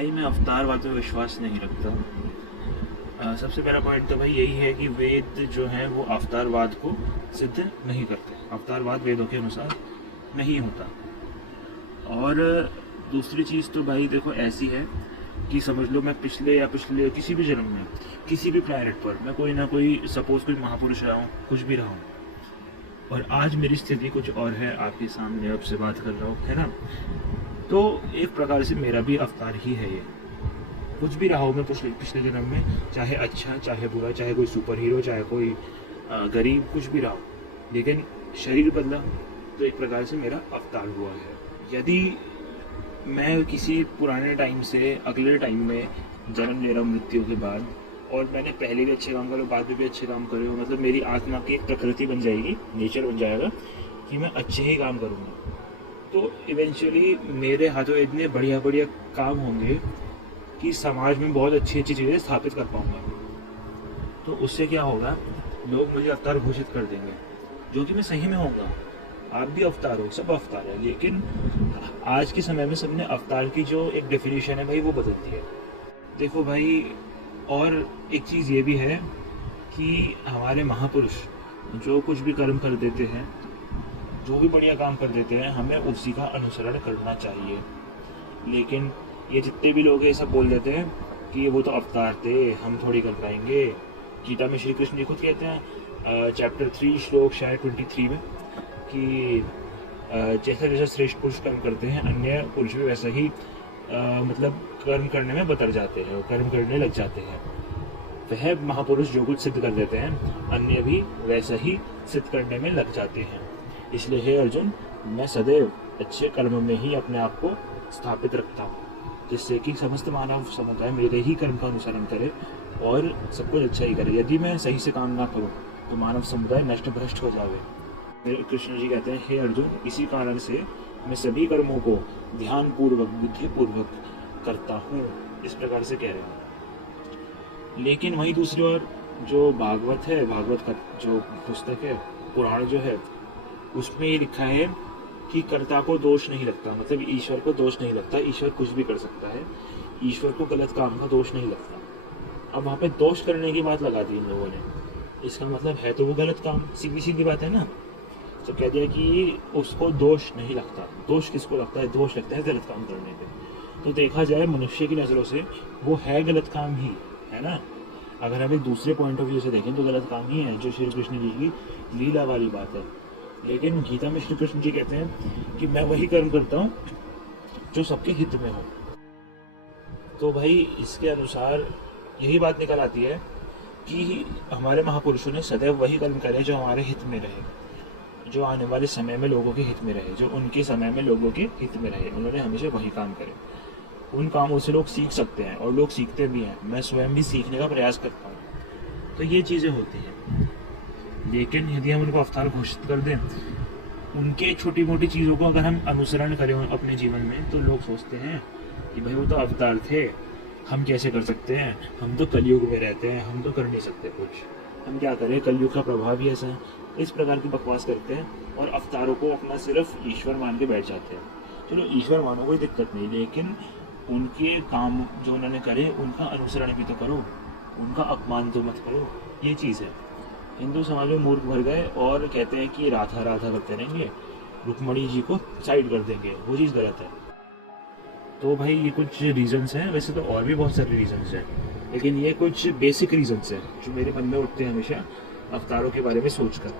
भाई मैं अवतारवाद में विश्वास नहीं रखता। सबसे पहला पॉइंट तो भाई यही है कि वेद जो हैं वो अवतारवाद को सिद्ध नहीं करते। अवतारवाद वेदों के अनुसार नहीं होता। और दूसरी चीज़ तो भाई देखो ऐसी है कि समझ लो मैं पिछले किसी भी जन्म में किसी भी प्लैनेट पर मैं कोई ना कोई सपोज कोई महापुरुष रहा हूँ, कुछ भी रहा हूँ, और आज मेरी स्थिति कुछ और है, आपके सामने अब से बात कर रहा हूँ, है ना। तो एक प्रकार से मेरा भी अवतार ही है ये। कुछ भी रहा हूँ मैं पिछले जन्म में, चाहे अच्छा चाहे बुरा, चाहे कोई सुपर हीरो चाहे कोई गरीब, कुछ भी रहा हूँ, लेकिन शरीर बदला तो एक प्रकार से मेरा अवतार हुआ है। यदि मैं किसी पुराने टाइम से अगले टाइम में जन्म ले रहा हूँ मृत्यु के बाद, और मैंने पहले भी अच्छे काम करे, बाद में भी अच्छे काम करे हो, मतलब मेरी आत्मा की एक प्रकृति बन जाएगी, नेचर बन जाएगा कि मैं अच्छे ही काम करूँगा, तो इवेंचुअली मेरे हाथों इतने बढ़िया बढ़िया काम होंगे कि समाज में बहुत अच्छी अच्छी चीज़ें स्थापित कर पाऊँगा। तो उससे क्या होगा, लोग मुझे अवतार घोषित कर देंगे, जो कि मैं सही में होगा। आप भी अवतार हो, सब अवतार है, लेकिन आज के समय में सबने अवतार की जो एक डेफिनेशन है भाई वो बदल दी है। देखो भाई, और एक चीज़ ये भी है कि हमारे महापुरुष जो कुछ भी कर्म कर देते हैं, जो भी बढ़िया काम कर देते हैं, हमें उसी का अनुसरण करना चाहिए। लेकिन ये जितने भी लोग हैं सब बोल देते हैं कि वो तो अवतार थे, हम थोड़ी कर पाएंगे। गीता में श्री कृष्ण जी खुद कहते हैं चैप्टर 3 श्लोक शायद 23 में कि जैसा जैसा श्रेष्ठ पुरुष कर्म करते हैं, अन्य पुरुष भी वैसा ही मतलब कर्म करने में बतर जाते हैं और कर्म करने लग जाते हैं। वह महापुरुष जो कुछ सिद्ध कर देते हैं, अन्य भी वैसा ही सिद्ध करने में लग जाते हैं। इसलिए हे अर्जुन, मैं सदैव अच्छे कर्म में ही अपने आप को स्थापित रखता हूँ, जिससे कि समस्त मानव समुदाय मेरे ही कर्म का अनुसरण करे और सब कुछ अच्छा ही करे। यदि मैं सही से काम ना करूँ तो मानव समुदाय नष्ट भ्रष्ट हो जावे। कृष्ण जी कहते हैं, हे अर्जुन, इसी कारण से मैं सभी कर्मों को ध्यानपूर्वक बुद्धिपूर्वक करता हूँ, इस प्रकार से कह रहे हैं। लेकिन वहीं दूसरी ओर जो भागवत है, भागवत का जो पुस्तक है, पुराण जो है, उसमें ये लिखा है कि कर्ता को दोष नहीं लगता, मतलब ईश्वर को दोष नहीं लगता, ईश्वर कुछ भी कर सकता है, ईश्वर को गलत काम का दोष नहीं लगता। अब वहाँ पे दोष करने की बात लगा दी इन लोगों ने, इसका मतलब है तो वो गलत काम, सीधी सीधी बात है ना। तो कह दिया कि उसको दोष नहीं लगता। दोष किसको लगता है? दोष लगता है गलत काम करने पे। तो देखा जाए मनुष्य की नज़रों से वो है गलत काम ही, है ना। अगर हम एक दूसरे पॉइंट ऑफ व्यू से देखें तो गलत काम ही है, जो श्री कृष्ण जी की लीला वाली बात है। लेकिन गीता में श्री कृष्ण जी कहते हैं कि मैं वही कर्म करता हूँ जो सबके हित में हो। तो भाई इसके अनुसार यही बात निकल आती है कि हमारे महापुरुषों ने सदैव वही कर्म करे जो हमारे हित में रहे, जो आने वाले समय में लोगों के हित में रहे, जो उनके समय में लोगों के हित में रहे। उन्होंने हमेशा वही काम करे। उन कामों से लोग सीख सकते हैं और लोग सीखते भी हैं। मैं स्वयं भी सीखने का प्रयास करता हूँ। तो ये चीज़ें होती हैं। लेकिन यदि हम उनको अवतार घोषित कर दें, उनके छोटी मोटी चीज़ों को अगर हम अनुसरण करें अपने जीवन में, तो लोग सोचते हैं कि भाई वो तो अवतार थे, हम कैसे कर सकते हैं, हम तो कलयुग में रहते हैं, हम तो कर नहीं सकते कुछ, हम क्या करें, कलयुग का प्रभाव ही ऐसा है। इस प्रकार की बकवास करते हैं और अवतारों को अपना सिर्फ ईश्वर मान के बैठ जाते हैं। चलो ईश्वर मानो, कोई दिक्कत नहीं, लेकिन उनके काम जो उन्होंने करे उनका अनुसरण भी तो करो, उनका अपमान तो मत करो। ये चीज़ है। हिंदू समाज में मूर्ख भर गए और कहते हैं कि राधा राधा करते रहेंगे, रुक्मणी जी को साइड कर देंगे, वो चीज़ गलत है। तो भाई ये कुछ रीजंस हैं, वैसे तो और भी बहुत सारे रीजंस हैं, लेकिन ये कुछ बेसिक रीजंस हैं जो मेरे मन में उठते हैं हमेशा अवतारों के बारे में सोचकर।